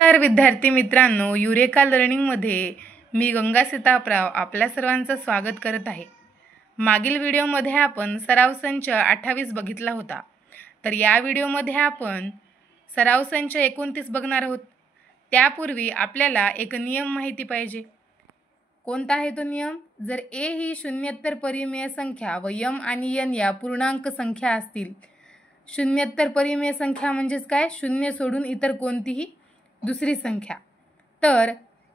तर विद्यार्थी मित्रांनो, युरेका लर्निंगमध्ये मी गंगा सीतापराव आपल्या सर्वांचं स्वागत करत आहे। मागील व्हिडिओमध्ये आपण सराव संच 28 बघितला होता। तर या व्हिडिओमध्ये आपण सराव संच 29 बघणार आहोत। त्यापूर्वी आपल्याला एक नियम माहिती पाहिजे। कोणता आहे तो नियम? जर a ही शून्यत्तर परिमेय संख्या व m आणि n या पूर्णांक संख्या असतील, शून्यत्तर परिमेय संख्या म्हणजेच काय? शून्य सोडून इतर कोणतीही दुसरी संख्या, तर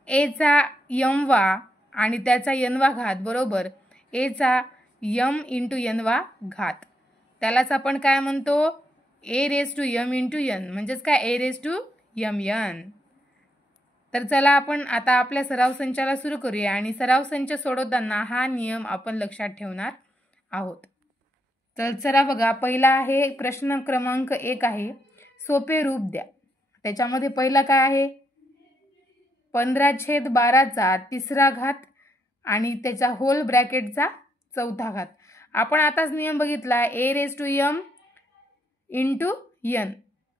a चा m वा आणि त्याचा n वा घात बरोबर a चा m इंटू n वा घात, त्यालाच आपण काय म्हणतो? a raise to m into n, म्हणजेच काय? a raise to mn। तर चला आपण आता आपल्या सराव संचाला सुरू करूया आणि सराव संच सोडवताना हा नियम आपण लक्षात ठेवणार आहोत। तर चला बघा, पहिला आहे प्रश्न क्रमांक 1 आहे, सोपे रूप द्या। त्याच्यामध्ये पहिला काय आहे? 15/12चा तिसरा घात आणि त्याच्या होल ब्रॅकेटचा चौथा घात। आपण आताच नियम बघितला, a raise to m into n,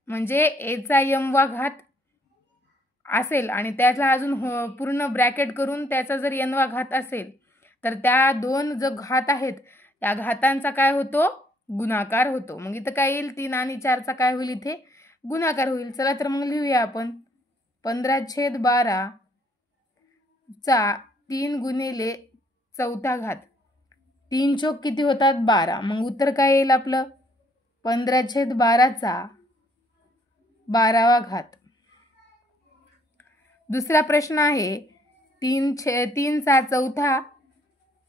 म्हणजे a चा m वा घात असेल आणि त्याला अजून पूर्ण ब्रॅकेट करून त्याचा जर n वा घात असेल तर त्या दोन जो घात आहेत त्या घातांचा काय होतो? गुणाकार होतो। मग इथं काय येईल? 3 आणि 4चा काय होईल? इथे गुणाकार होईल। चला तर मग लिहूया आपण 15/12 चा 3 गुणिले चौथा घात, 3 चौक किती होतात? 12। मग उत्तर काय येईल आपलं? 15/12चा 12वा घात। दुसरा प्रश्न आहे 3 चा चौथा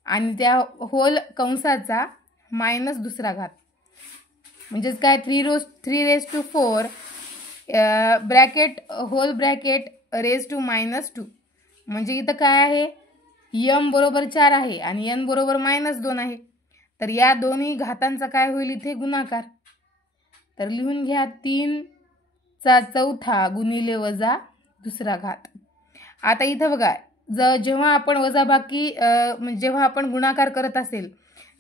आणि त्या होल कंसाचा मायनस दुसरा घात, म्हणजेच काय? 3 raise to 4 bracket whole bracket raise to -2, म्हणजे इथं काय आहे? m बरोबर 4 आहे आणि n बरोबर -2 आहे, तर या दोन्ही घातांचा काय होईल? इथे गुणाकार। तर लिहून घ्या 3 चा चौथा गुणिले वजा दुसरा घात। आता इथं बघा, जेव्हा आपण वजाबाकी जेव्हा आपण गुणाकार करत असेल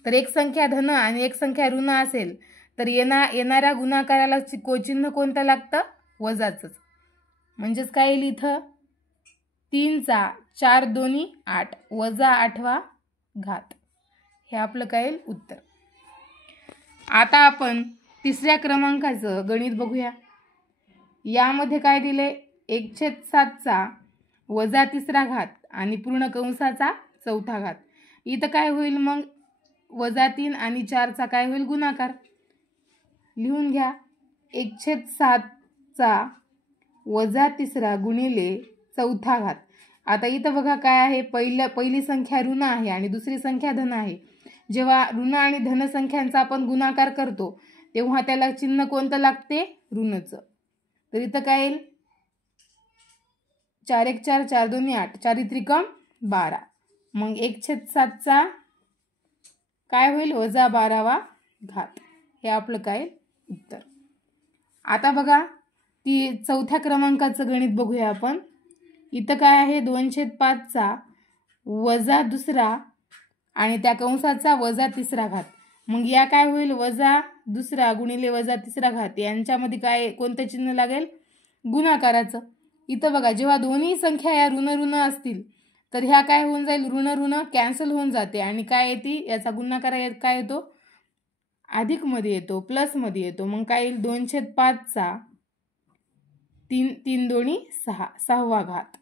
तर एक संख्या धन आणि एक संख्या ऋण असेल तर येणाऱ्या गुणाकाराला चिन्ह कोणतं लागतं? वजाचंच। म्हणजेच काय येईल इथं? 3 चा 4 दोन्ही 8 वजा 8वा घात, हे आपलं काय येईल? उत्तर। आता आपण तिसऱ्या क्रमांकाचं गणित बघूया। यामध्ये काय दिले? 1/7चा वजा तिसरा घात आणि पूर्ण कंसाचा चौथा घात। इथं काय होईल? मग -3 आणि 4चा काय होईल? गुणाकार। लिहून घ्या 1/7चा वजा तिसरा गुणिले चौथा घात। आता इथं बघा काय आहे? पहिली संख्या ऋण आहे आणि दुसरी संख्या धन आहे। जेव्हा ऋण आणि धन संख्यांचा आपण गुणाकार करतो तेव्हा त्याला चिन्ह कोणतं लागते? ऋणचं। तर इथं काय येईल? 4 1 4 4 दोन्ही 8 4 त्रिकम 12, मग 1/7चा काय होईल? वजा 12वा घात, हे आपलं काय? उत्तर। आता बघा ती चौथ्या क्रमांकाचं गणित बघूया आपण। इथं काय आहे? 2/5चा वजा दुसरा आणि त्या कंसाचा वजा तिसरा घात, मग या काय होईल? वजा दुसरा गुणिले वजा तिसरा घात, यांच्यामध्ये काय कोणतं चिन्ह लागेल? गुणाकाराचं। इथं बघा, जेव्हा दोन्ही संख्या या ऋण असतील तर ह्या काय होऊन जाईल? ऋण कॅन्सल होऊन जाते आणि काय येते? याचा गुणाकार काय येतो? अधिक मध्ये येतो, प्लस मध्ये येतो। मग काय येईल? 2/5चा 3 दोन्ही 6 6वा घात,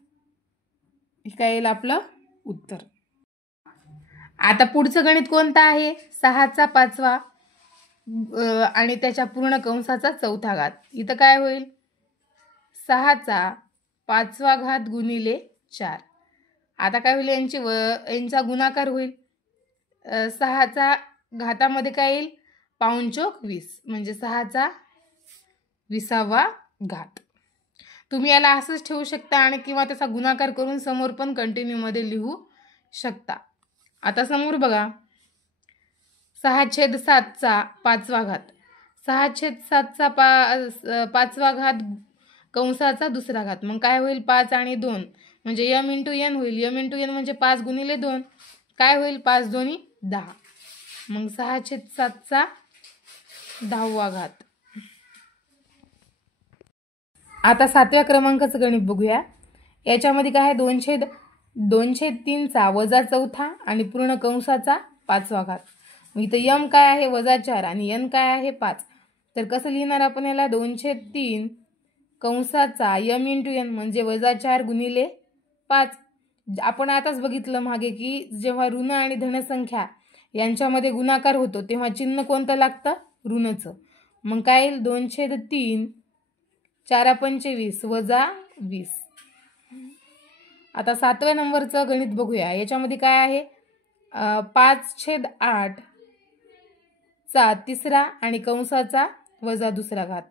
हे काय येईल? आपलं उत्तर। आता पुढचं गणित कोणतं आहे? 6चा 5वा आणि त्याच्या पूर्ण कंसाचा चौथा घात। इथं काय होईल? 6चा 5वा घात गुणिले 4। आता काय होईल? यांचा गुणाकार होईल। 6चा घातामध्ये काय येईल? पाऊण चौक 20, म्हणजे 6चा 20वा घात। तुम्ही याला असंच ठेवू शकता आणि किंवा त्याचा गुणाकार करून समोर पण कंटिन्यू मध्ये लिहू शकता। आता समोर बघा 6/7चा 5वा घात, 6/7चा 5वा घात कंसाचा दुसरा घात, मग काय होईल? 5 आणि 2 म्हणजे m इंटू n होईल। m इंटू n म्हणजे 5 गुणिले 2, काय होईल? 5 दोन्ही 10, मग 6/7चा 10वा घात। आता 7व्या क्रमांकाचं गणित बघूया. याच्यामध्ये काय आहे 2/3चा वजा चौथा आणि पूर्ण कंसाचा 5वा घात. मग इथं यम काय आहे -4 आणि n काय आहे 5. तर कसं लिहिणार आपण याला 2/3 कंसाचा यम इंटू n म्हणजे -4 गुणिले 5. आपण आताच बघितलं मागे की जेव्हा ऋण आणि धनसंख्या यांच्यामध्ये गुणाकार होतो तेव्हा चिन्ह कोणतं लागतं ऋणचं. मग काय येईल 2/3 4 25 वजा 20. आता 7व्या नंबरचं गणित बघूया. याच्यामध्ये काय आहे 5/8 चा तिसरा आणि कंसाचा वजा दुसरा घात.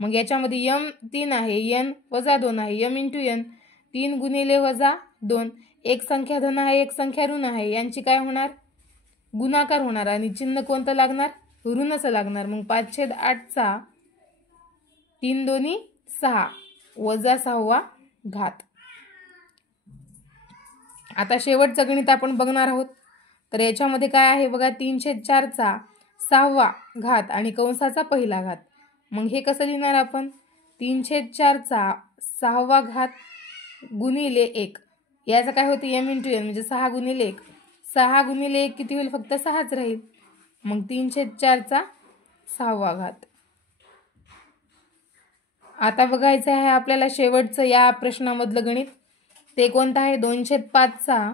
मग याच्यामध्ये यम 3 आहे, n वजा 2 आहे, यम इंटू n 3 गुणिले वजा 2. एक संख्या धन आहे, एक संख्या ऋण आहे, यांची काय होणार गुणाकार होणार आणि चिन्ह कोणतं लागणार ऋणच लागणार. मग 5/8चा 3 दोन्ही 6 वजा 6वा घात. आता शेवटचं गणित आपण बघणार आहोत. तर याच्यामध्ये काय आहे बघा 3/4चा 6वा घात आणि कंसाचा पहिला घात. मग हे कसं लिहिणार आपण 3/4चा 6वा घात गुणिले 1. याचं काय होतं m इंटू n म्हणजे 6 गुणिले 1. 6 गुणिले 1 किती होईल फक्त 6च राहील. मग 3/4चा 6वा घात. आता बघायचं आहे आपल्याला शेवटचं या प्रश्नामधलं गणित. ते कोणतं आहे 2/5चा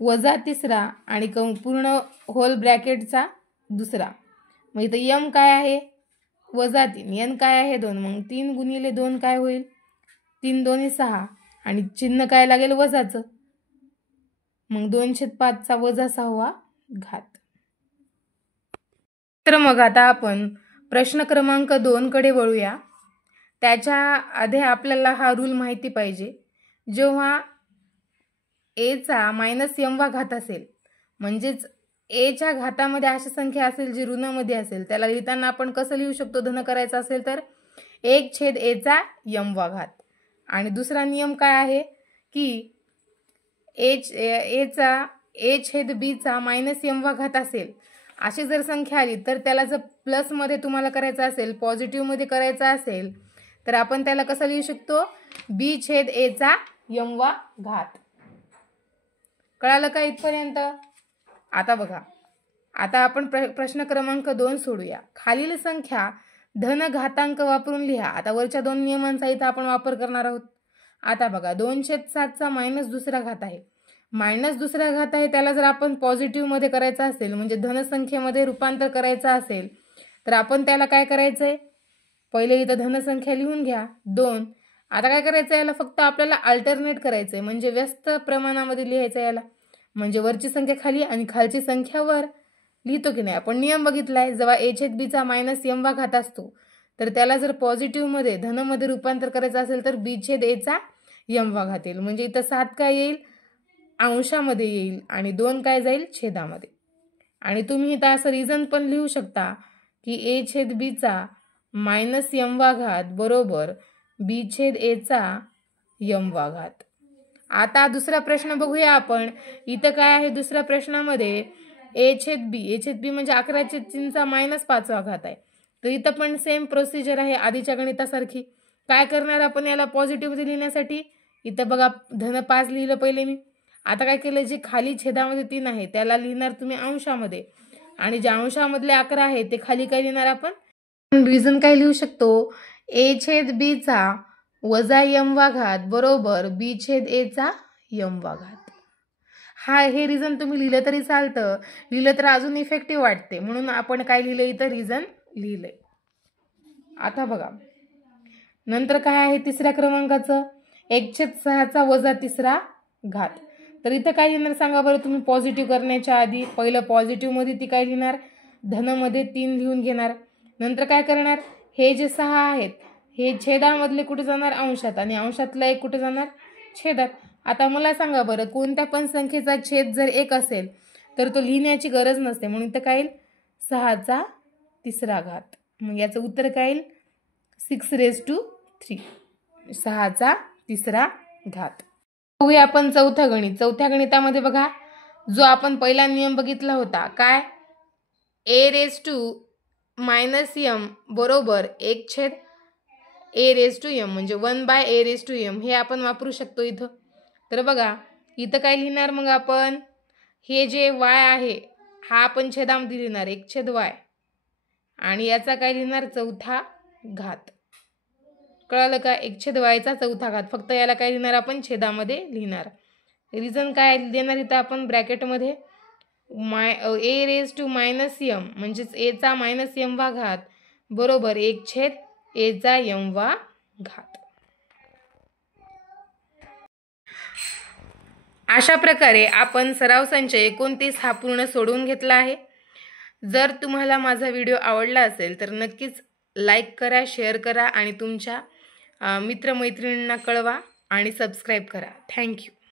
वजा तिसरा आणि पूर्ण होल ब्रॅकेटचा दुसरा. मग इथं यम काय आहे -3 n काय आहे 2. मग 3 गुणिले 2 काय होईल 3 दोन्ही 6 आणि चिन्ह काय लागेल वजाचं. मग 2/5चा वजा 6वा घात. तर मग आता आपण प्रश्न क्रमांक 2 कडे वळूया. त्याच्या आधी आपल्याला हा रूल माहिती पाहिजे. जेव्हा a चा -mवा घात असेल म्हणजेच a च्या घातामध्ये अशी संख्या असेल जी ऋणामध्ये असेल त्याला लिहिताना आपण कसं लिहू शकतो धन करायचं असेल तर 1/a चा mवा घात. आणि दुसरा नियम काय आहे की a/b चा -mवा घात असेल अशी जर संख्या आली तर त्याला जर प्लसमध्ये तुम्हाला करायचं असेल पॉझिटिव्हमध्ये करायचं असेल तर आपण त्याला कसं लिहू शकतो b/a चा mवा घात. कळालं का इथपर्यंत. आता बघा आता आपण प्रश्न क्रमांक 2 सोडूया. खालील संख्या धन घातांक वापरून लिहा. आता वरच्या 2 नियमांचा इथं आपण वापर करणार आहोत. आता बघा 2/7चा मायनस दुसरा घात आहे. मायनस दुसरा घात आहे त्याला जर आपण पॉझिटिव्ह मध्ये करायचं असेल म्हणजे धनसंख्येमध्ये रूपांतर करायचं असेल तर आपण त्याला काय करायचंय पहिले इथं धनसंख्या लिहून घ्या 2. आता काय करायचं याला फक्त आपल्याला अल्टरनेट करायचंय म्हणजे व्यस्त प्रमाणामध्ये लिहायचं याला. म्हणजे वरची संख्या खाली आणि खालची संख्या वर लिहितो की नाही. आपण नियम बघितलाय जेव्हा a/b चा -mवा घात असतो तर त्याला जर पॉझिटिव्ह मध्ये धनमध्ये रूपांतर करायचं असेल तर b/a चा mवा घात येईल. म्हणजे इथं 7 काय येईल अंशामध्ये येईल आणि 2 काय जाईल छेदामध्ये. आणि तुम्ही इथं असं रिझन पण लिहू शकता की a/b चा -mवा घात बरोबर b/a चा mवा घात. आता दुसरा प्रश्न बघूया आपण. इथं काय आहे दुसऱ्या प्रश्नामध्ये a/b म्हणजे 11/3चा -5वा घात आहे. तर इथं पण सेम प्रोसिजर आहे आधीच्या गणितासारखी. काय करणार आपण याला पॉझिटिव्ह लिहिण्यासाठी इथं बघा धन 5 लिहिलं पहिले मी. आता काय केलं जे खाली छेदामध्ये 3 आहे त्याला लिहिणार तुम्ही अंशामध्ये आणि जे अंशामधले 11 आहे ते खाली काय लिहिणार आपण रिझन काय लिहू शकतो a/b चा वजा mवा घात बरोबर b/a चा mवा घात. हे रिझन तुम्ही लिहिलं तरी चालतं. लिहिलं तर अजून इफेक्टिव्ह वाटते म्हणून आपण काय लिहिलं इथं रिझन लिहिलंय. आता बघा नंतर काय आहे तिसऱ्या क्रमांकाचं 1/6चा वजा तिसरा घात. तर इथं काय लिहिणार सांगा बरं तुम्ही पॉझिटिव्ह करण्याच्या आधी. पहिलं पॉझिटिव्ह मध्ये ती काय लिहिणार धनमध्ये 3 लिहून घेणार. नंतर काय करणार हे जे 6 आहेत हे छेदामधले कुठे जाणार अंशात आणि अंशातला 1 कुठे जाणार छेदात. आता मला सांगा बरं कोणत्या पण संख्येचा छेद जर 1 असेल तर तो लिहिण्याची गरज नसते म्हणून इथं काय येईल 6चा तिसरा घात. मग याचं उत्तर काय येईल 6/3 6चा तिसरा घात. बघूया आपण चौथं गणित. चौथ्या गणितामध्ये बघा जो आपण पहिला नियम बघितला होता काय a⁻m बरोबर 1/3 ए रेज टू एम म्हणजे 1/a⁻m हे आपण वापरू शकतो इथं. तर बघा इथं काय लिहिणार मग आपण, हे जे y आहे हा आपण छेदामध्ये लिहिणार 1/y आणि याचा काय लिहिणार चौथा घात. कळालं का? 1/y चा चौथा घात. फक्त याला काय लिहिणार आपण छेदामध्ये लिहिणार. रिझन काय देणार इथं आपण ब्रॅकेटमध्ये a⁻m म्हणजेच a चा -m वा घात बरोबर 1/a चा m वा घात. अशा प्रकारे आपण सराव संच 29 हा पूर्ण सोडवून घेतला आहे. जर तुम्हाला माझा व्हिडिओ आवडला असेल तर नक्कीच लाईक करा, शेअर करा आणि तुमच्या मित्रमैत्रिणींना कळवा आणि सबस्क्राईब करा. थँक्यू.